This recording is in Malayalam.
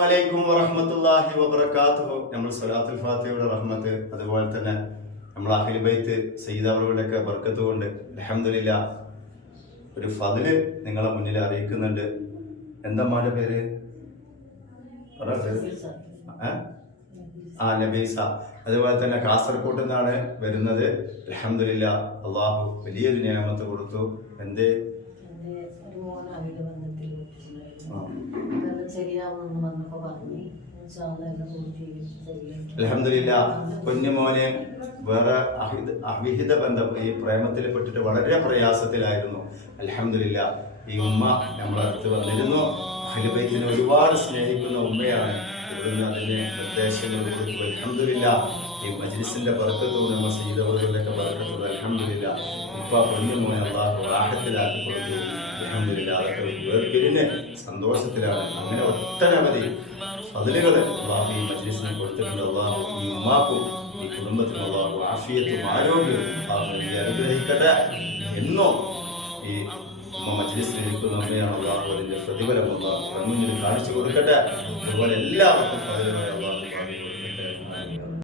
അലൈക്കും വറഹ്മത്തുള്ളാഹി വബറകാതുഹു. നമ്മൾ സ്വലാത്തുൽ ഫാത്തിഹയുടെ റഹ്മത്ത്, അതുപോലെ തന്നെ നമ്മൾ അഹ്ലു ബൈത്ത് സയ്യിദ് അവറുകളുടെയൊക്കെ ബർക്കത്ത് കൊണ്ട് അൽഹംദുലില്ലാഹ് ഒരു ഫദ്ല് നിങ്ങളെ മുന്നിൽ അറിയിക്കുന്നുണ്ട്. എന്താ മോന്റെ പേര്? നബീസ. അതുപോലെ തന്നെ കാസർഗോഡ് നിന്നാണ് വരുന്നത്. അൽഹംദുലില്ലാഹ് അള്ളാഹു വലിയൊരു നിഅമത്ത് കൊടുത്തു. എന്തേ അൽഹംദുലില്ലാഹ് കുഞ്ഞുമോനെ വേറെ അവിഹിത ബന്ധം ഈ പ്രേമത്തിൽ പെട്ടിട്ട് വളരെ പ്രയാസത്തിലായിരുന്നു. അൽഹംദുലില്ലാഹ് ഈ ഉമ്മ നമ്മളെ അടുത്ത് വന്നിരുന്നു. അഹ്ലു ബൈത്തിനെ ഒരുപാട് സ്നേഹിക്കുന്ന ഉമ്മയാണ്. ഇവിടുന്ന് അതിന് നിർദ്ദേശങ്ങൾ കൊടുത്തു. അൽഹംദുലില്ലാഹ് ഈ മജ്ലിസിന്റെ ബർക്കത്തോട് നമ്മൾ സയ്യിദുകളുടെയൊക്കെ ബർക്കത്തോട് അൽഹംദുലില്ലാഹ് ഇപ്പൊ കുഞ്ഞുമോനെ അല്ലാഹു റാഹത്തിലാക്കി കൊടുത്തു. അൽഹംദുലില്ലാഹ് അതൊക്കെ വേർപിരിഞ്ഞ് സന്തോഷത്തിലാണ്. അങ്ങനെ ഒട്ടനവധി ഫദ്ലുകൾ അല്ലാഹു ഈ മജ്ലിസിന് കൊടുത്തിട്ടുണ്ട്. അല്ലാഹു ഈ ഉമ്മാക്കും ഈ കുടുംബത്തിനും അല്ലാഹു ആഫിയത്തും ആരോഗ്യവും അനുഗ്രഹിക്കട്ടെ. എന്നോ ഈ ഉമ്മ മജ്ലിസിൽ ഇരിക്കുന്ന ഉമ്മയാണ്. അല്ലാഹു അതിന്റെ പ്രതിഫലം അല്ലാഹു മുന്നിൽ കാണിച്ചു കൊടുക്കട്ടെ. അതുപോലെ എല്ലാവർക്കും ഫദ്ലുകളെ